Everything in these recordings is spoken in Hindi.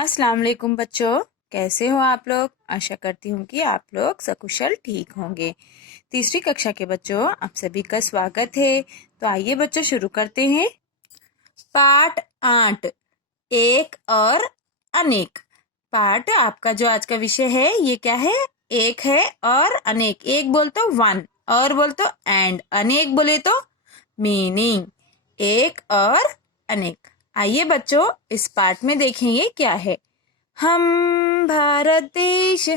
अस्सलाम वालेकुम बच्चों, कैसे हो आप लोग। आशा करती हूँ कि आप लोग सकुशल ठीक होंगे। तीसरी कक्षा के बच्चों, आप सभी का स्वागत है। तो आइए बच्चों शुरू करते हैं। पाठ 8, एक और अनेक। पाठ आपका जो आज का विषय है ये क्या है? एक है और अनेक। एक बोल तो वन, और बोल तो एंड, अनेक बोले तो मीनिंग। एक और अनेक। आइए बच्चों इस पाठ में देखेंगे क्या है। हम भारत देश,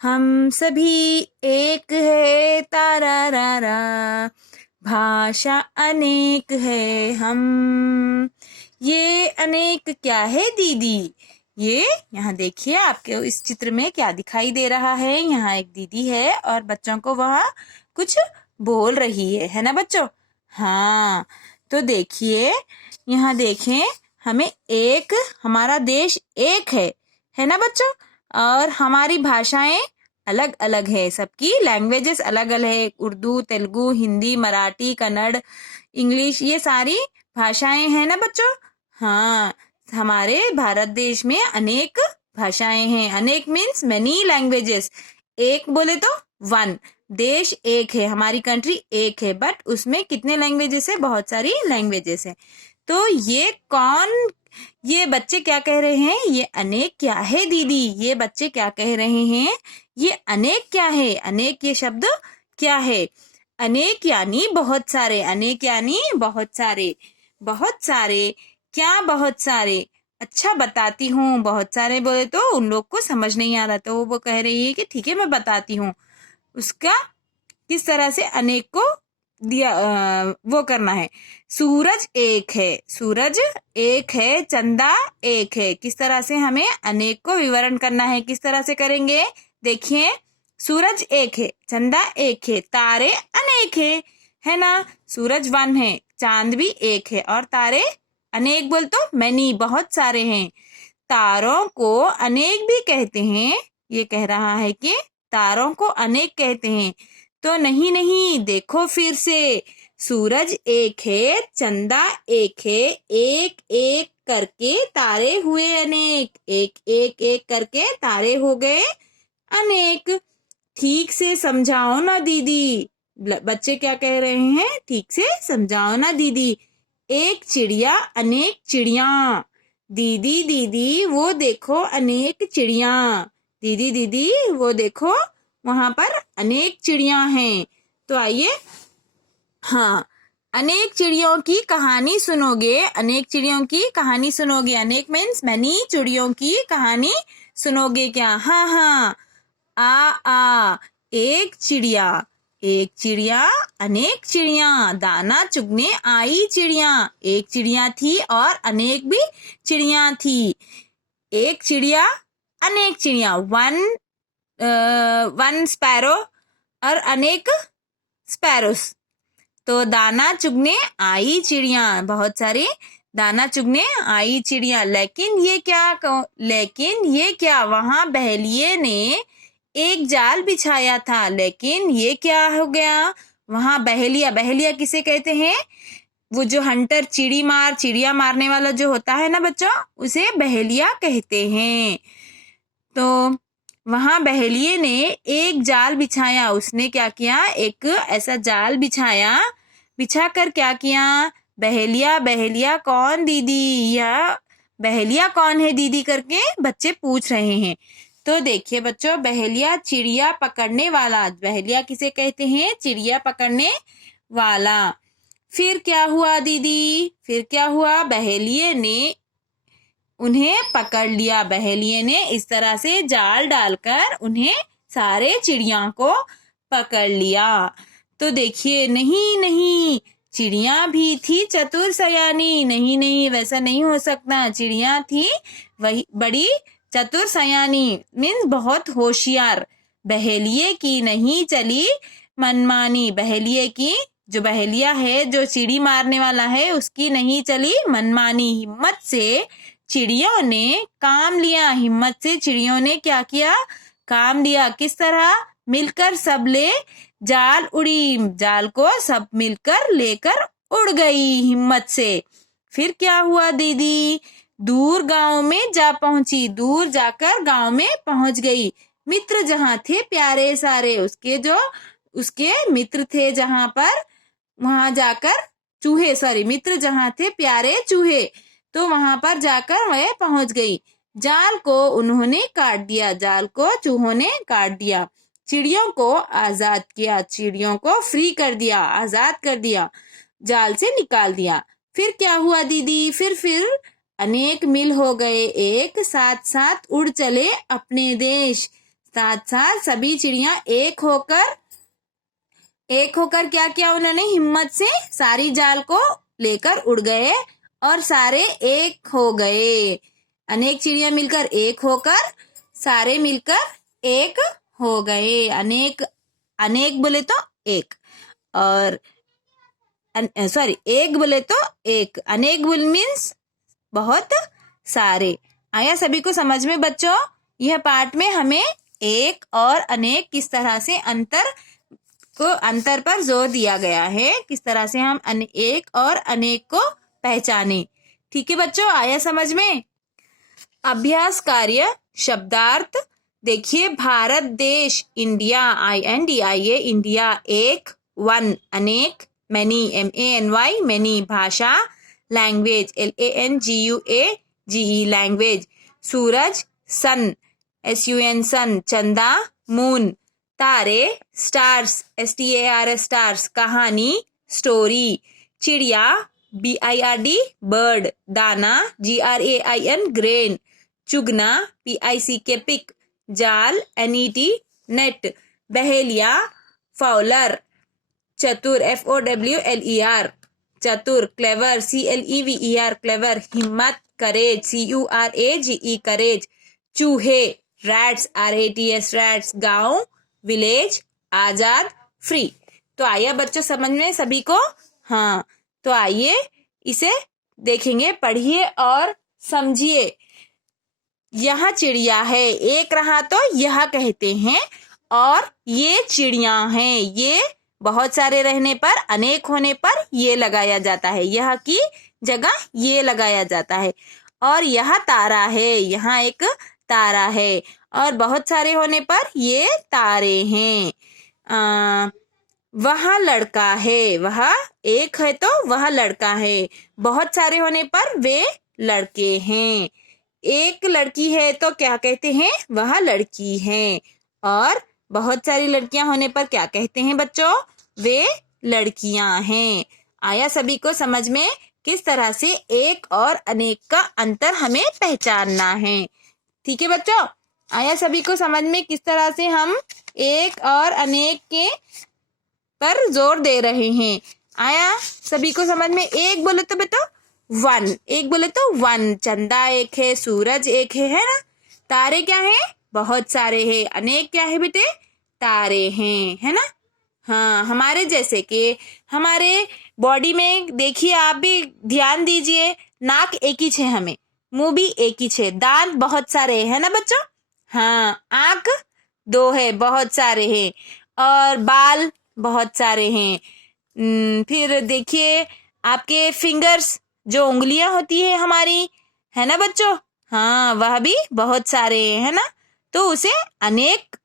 हम सभी एक है, तारा रा रा, भाषा अनेक है हम। ये अनेक क्या है दीदी? ये यहाँ देखिए, आपके इस चित्र में क्या दिखाई दे रहा है। यहाँ एक दीदी है और बच्चों को वह कुछ बोल रही है ना बच्चों? हाँ, तो देखिए, यहाँ देखें, हमें एक, हमारा देश एक है ना बच्चों? और हमारी भाषाएं अलग अलग है, सबकी लैंग्वेजेस अलग अलग है। उर्दू, तेलुगु, हिंदी, मराठी, कन्नड़, इंग्लिश, ये सारी भाषाएं हैं ना बच्चों? हाँ, हमारे भारत देश में अनेक भाषाएं हैं। अनेक मीन्स मेनी लैंग्वेजेस। एक बोले तो वन। देश एक है, हमारी कंट्री एक है, बट उसमें कितने लैंग्वेजेस है? बहुत सारी लैंग्वेजेस है। तो ये बच्चे क्या कह रहे हैं? ये अनेक क्या है दीदी? ये बच्चे क्या कह रहे हैं? ये अनेक क्या है? अनेक ये शब्द क्या है? अनेक यानी बहुत सारे। अनेक यानी बहुत सारे। बहुत सारे क्या? बहुत सारे। अच्छा, बताती हूँ। बहुत सारे बोले तो उन लोग को समझ नहीं आ रहा, तो वो कह रही है कि ठीक है मैं बताती हूँ। उसका किस तरह से अनेक को दिया वो करना है। सूरज एक है, सूरज एक है, चंदा एक है। किस तरह से हमें अनेक को विवरण करना है? किस तरह से करेंगे? देखिए, सूरज एक है, चंदा एक है, तारे अनेक है ना? सूरज वन है, चांद भी एक है, और तारे अनेक बोल तो मैनी, बहुत सारे हैं। तारों को अनेक भी कहते हैं। ये कह रहा है कि तारों को अनेक कहते हैं। तो नहीं नहीं, देखो फिर से, सूरज एक है, चंदा एक है, एक एक करके तारे हुए अनेक। एक एक एक करके तारे हो गए अनेक। ठीक से समझाओ ना दीदी। बच्चे क्या कह रहे हैं? ठीक से समझाओ ना दीदी। एक चिड़िया अनेक चिड़िया। दीदी दीदी वो देखो अनेक चिड़िया। दीदी दीदी वो देखो, वहां पर अनेक चिड़िया हैं। तो आइए, हाँ, अनेक चिड़ियों की कहानी सुनोगे। अनेक चिड़ियों की कहानी सुनोगे। अनेक मीन्स मैनी, चिड़ियों की कहानी सुनोगे क्या? हाँ हाँ। आ एक चिड़िया, एक चिड़िया अनेक चिड़िया, दाना चुगने आई चिड़िया। एक चिड़िया थी और अनेक भी चिड़िया थी। एक चिड़िया अनेक चिड़िया, वन स्पैरो और अनेक स्पैरोस। तो दाना चुगने आई चिड़िया, बहुत सारी दाना चुगने आई चिड़िया। लेकिन ये क्या, वहां बहेलिये ने एक जाल बिछाया था। लेकिन ये क्या हो गया? वहां बहेलिया, बहेलिया किसे कहते हैं? वो जो हंटर, चिड़िया मारने वाला जो होता है ना बच्चों, उसे बहेलिया कहते हैं। तो वहां बहेलिये ने एक जाल बिछाया। उसने क्या किया? एक ऐसा जाल बिछाया। बिछा कर क्या किया? बहेलिया बहेलिया कौन दीदी, या बहेलिया कौन है दीदी करके बच्चे पूछ रहे हैं। तो देखिए बच्चों, बहेलिया चिड़िया पकड़ने वाला। बहेलिया किसे कहते हैं? चिड़िया पकड़ने वाला। फिर क्या हुआ दीदी? फिर क्या हुआ? बहेलिये ने उन्हें पकड़ लिया। बहेलिये ने इस तरह से जाल डालकर उन्हें, सारे चिड़िया को पकड़ लिया। तो देखिए, नहीं नहीं, चिड़िया भी थी चतुर सयानी। नहीं नहीं, वैसा नहीं हो सकता। चिड़िया थी वही बड़ी चतुर सयानी, मीन्स बहुत होशियार। बहेलिये की नहीं चली मनमानी। बहेलिये की, जो बहेलिया है, जो चिड़ी मारने वाला है, उसकी नहीं चली मनमानी। हिम्मत से चिड़ियों ने काम लिया। हिम्मत से चिड़ियों ने क्या किया? काम लिया। किस तरह? मिलकर सब ले जाल उड़ी। जाल को सब मिलकर लेकर उड़ गई हिम्मत से। फिर क्या हुआ दीदी? दूर गांव में जा पहुंची, दूर जाकर गांव में पहुंच गई। मित्र जहां थे प्यारे सारे, उसके मित्र थे जहां पर, वहां जाकर मित्र जहां थे प्यारे चूहे, तो वहां पर जाकर वह पहुंच गई। जाल को उन्होंने काट दिया, जाल को चूहों ने काट दिया। चिड़ियों को आजाद किया, चिड़ियों को फ्री कर दिया, आजाद कर दिया, जाल से निकाल दिया। फिर क्या हुआ दीदी? फिर अनेक मील हो गए, एक साथ साथ उड़ चले अपने देश। साथ साथ सभी चिड़िया एक होकर क्या किया उन्होंने? हिम्मत से सारी जाल को लेकर उड़ गए और सारे एक हो गए। अनेक चिड़िया मिलकर एक होकर, सारे मिलकर एक हो गए। अनेक बोले तो एक, और एक बोले तो एक, अनेक बोल मीन्स बहुत सारे। आया सभी को समझ में बच्चों? यह पाठ में हमें एक और अनेक किस तरह से अंतर पर जोर दिया गया है, किस तरह से हम एक और अनेक को पहचाने। ठीक है बच्चों, आया समझ में? अभ्यास कार्य शब्दार्थ देखिए। भारत देश, इंडिया, INDIA, इंडिया, एक, वन, अनेक, मैनी, MANY, मैनी, भाषा, लैंग्वेज, LANGUAGE, लैंग्वेज, सूरज, सन, SUN, सन, चंदा, मून, तारे, स्टार्स, STARS, स्टार्स, कहानी, स्टोरी, चिड़िया, BIRD, बर्ड, दाना, GRAIN, ग्रेन, चुगना, PICK, पिक, जाल, NET, नेट, बहेलिया, फाउलर, चतुर, FOWLER, चतुर, क्लेवर, CLEVER, क्लेवर, हिम्मत, करेज, CURAGE, करेज, चूहे, रैट्स, RATS, रैट्स, गांव, विलेज, आजाद, फ्री। तो आइए बच्चों समझ में सभी को? हाँ, तो आइए इसे देखेंगे, पढ़िए और समझिए। यह चिड़िया है, एक रहा तो यह कहते हैं, और ये चिड़िया हैं, ये बहुत सारे रहने पर, अनेक होने पर ये लगाया जाता है, यह की जगह ये लगाया जाता है। और यह तारा है, यहाँ एक तारा है, और बहुत सारे होने पर ये तारे हैं। वह लड़का है, वह एक है तो वह लड़का है, बहुत सारे होने पर वे लड़के हैं। एक लड़की है तो क्या कहते हैं? वह लड़की है। और बहुत सारी लड़कियां होने पर क्या कहते हैं बच्चों? वे लड़कियां हैं। आया सभी को समझ में किस तरह से एक और अनेक का अंतर हमें पहचानना है? ठीक है बच्चों, आया सभी को समझ में किस तरह से हम एक और अनेक के पर जोर दे रहे हैं? आया सभी को समझ में? एक बोले तो बेटा वन, एक बोले तो वन, चंदा एक है, सूरज एक है ना? तारे क्या है? बहुत सारे हैं। अनेक क्या है बेटे? तारे हैं, है ना? हाँ, हमारे जैसे कि हमारे बॉडी में देखिए, आप भी ध्यान दीजिए, नाक एक ही है हमें, मुंह भी एक ही है, दांत बहुत सारे है ना बच्चों? हाँ, आंख दो है, बहुत सारे हैं, और बाल बहुत सारे हैं। फिर देखिए आपके फिंगर्स, जो उंगलियां होती है हमारी, है ना बच्चों? हाँ, वह भी बहुत सारे है ना? तो उसे अनेक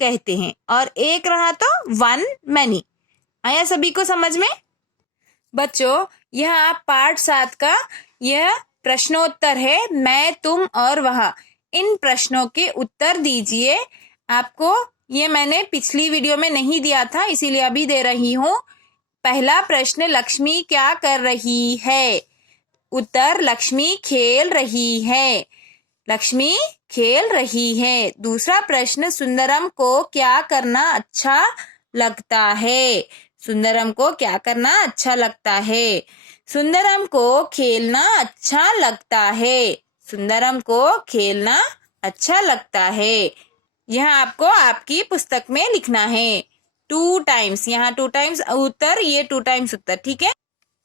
कहते हैं। और एक रहा तो वन, मैनी। आया सभी को समझ में? बच्चों, यह आप पाठ 7 का यह प्रश्नोत्तर है, मैं, तुम और वह। इन प्रश्नों के उत्तर दीजिए। आपको ये मैंने पिछली वीडियो में नहीं दिया था, इसीलिए अभी दे रही हूँ। पहला प्रश्न, लक्ष्मी क्या कर रही है? उत्तर, लक्ष्मी खेल रही है। लक्ष्मी खेल रही है। दूसरा प्रश्न, सुंदरम को क्या करना अच्छा लगता है? सुंदरम को क्या करना अच्छा लगता है? सुंदरम को खेलना अच्छा लगता है। सुंदरम को खेलना अच्छा लगता है। यह आपको आपकी पुस्तक में लिखना है 2 टाइम्स। यहाँ 2 टाइम्स उत्तर, ये 2 टाइम्स उत्तर, ठीक है?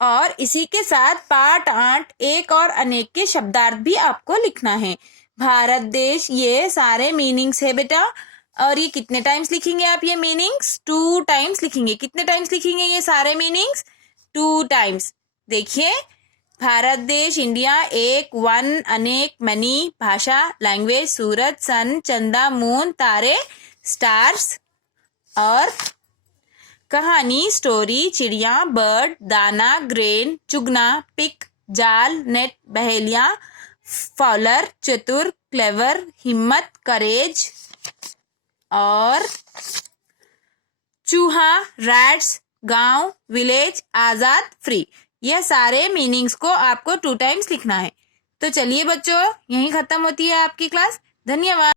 और इसी के साथ पाठ 8 एक और अनेक के शब्दार्थ भी आपको लिखना है। भारत देश, ये सारे मीनिंग्स है बेटा। और ये कितने टाइम्स लिखेंगे आप? ये मीनिंग्स 2 टाइम्स लिखेंगे। कितने टाइम्स लिखेंगे ये सारे मीनिंग्स? 2 टाइम्स। देखिए, भारत देश, इंडिया, एक, वन, अनेक, मनी, भाषा, लैंग्वेज, सूरज, सन, चंदा, मून, तारे, स्टार्स। और कहानी, स्टोरी, चिड़िया, बर्ड, दाना, ग्रेन, चुगना, पिक, जाल, नेट, बहेलियां, फॉलर, चतुर, क्लेवर, हिम्मत, करेज। और चूहा, रैट्स, गांव, विलेज, आजाद, फ्री। यह सारे मीनिंग्स को आपको 2 टाइम्स लिखना है। तो चलिए बच्चों, यहीं खत्म होती है आपकी क्लास। धन्यवाद।